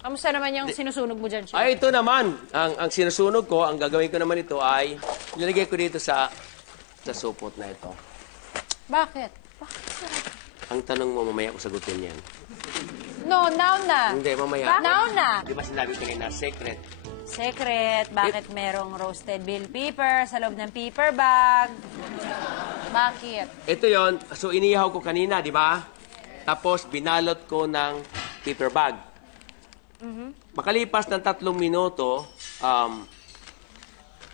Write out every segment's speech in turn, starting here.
Kamusta naman yung sinusunog mo dyan, Chef? Ay, ito naman. Ang sinusunog ko, ang gagawin ko naman ito ay nilagay ko dito sa supot na ito. Bakit? Ang tanong mo, mamaya ko sagutin yan. No, now na. Hindi, mamaya. Now na. Di ba sinabi ko na secret? Secret, bakit merong roasted bell pepper sa loob ng pepper bag? Bakit? Ito yon. So, inihaw ko kanina, di ba? Tapos, binalot ko ng paper bag. Makalipas ng 3 minuto,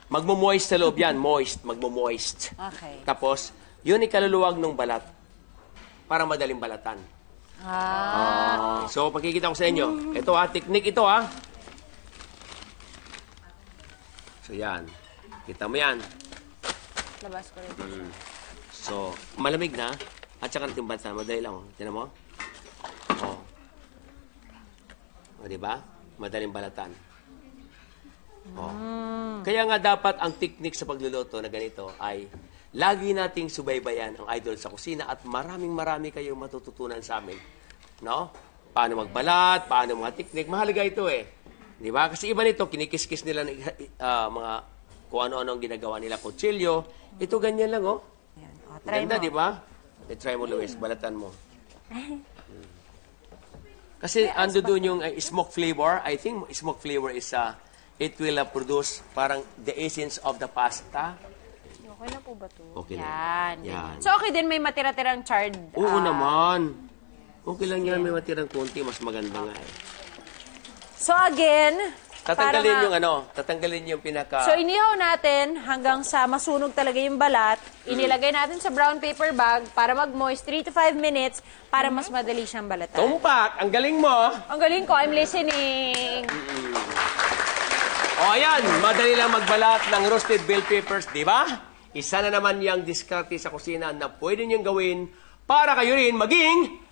magmo-moist sa loob yan. Moist, magmo-moist. Okay. Tapos, yun ikaluluwag ng balat para madaling balatan. So, pagkikita ko sa inyo, ito technique ito So, yan. Kita mo yan. Labas ko rin. So, malamig na. At saka timbatan. Madali lang. Tinan mo? O, diba? Madaling balatan. Kaya nga dapat ang technique sa pagluluto na ganito ay lagi nating subaybayan ang idol sa kusina at maraming kayong matututunan sa amin. No? Paano magbalat, paano mga technique. Mahalaga ito eh. Di ba? Kasi iba nito, kinikis-kis nila mga kung ano-ano ang ginagawa nila. Kutsilyo. Ito ganyan lang, oh. Try Ganda, mo. di ba? Try mo, Luis. Balatan mo. Kasi ando doon yung smoke flavor. I think smoke flavor is, it will produce parang the essence of the pasta. Okay na po ba ito? Okay Yan. Yan. So, okay din may matira-tirang charred. Oo naman. Okay lang yan. May matirang konti. Mas maganda nga eh. So, again, Tatanggalin tatanggalin yung pinaka... So, inihaw natin hanggang sa masunog talaga yung balat. Inilagay natin sa brown paper bag para mag-moist 3 to 5 minutes para mas madali siyang balatan. Tumpak! Ang galing mo! Ang galing ko, I'm listening. O ayan, madali lang magbalat ng roasted bell peppers, di ba? Isa na naman yung diskarte sa kusina na pwede niyong gawin para kayo rin maging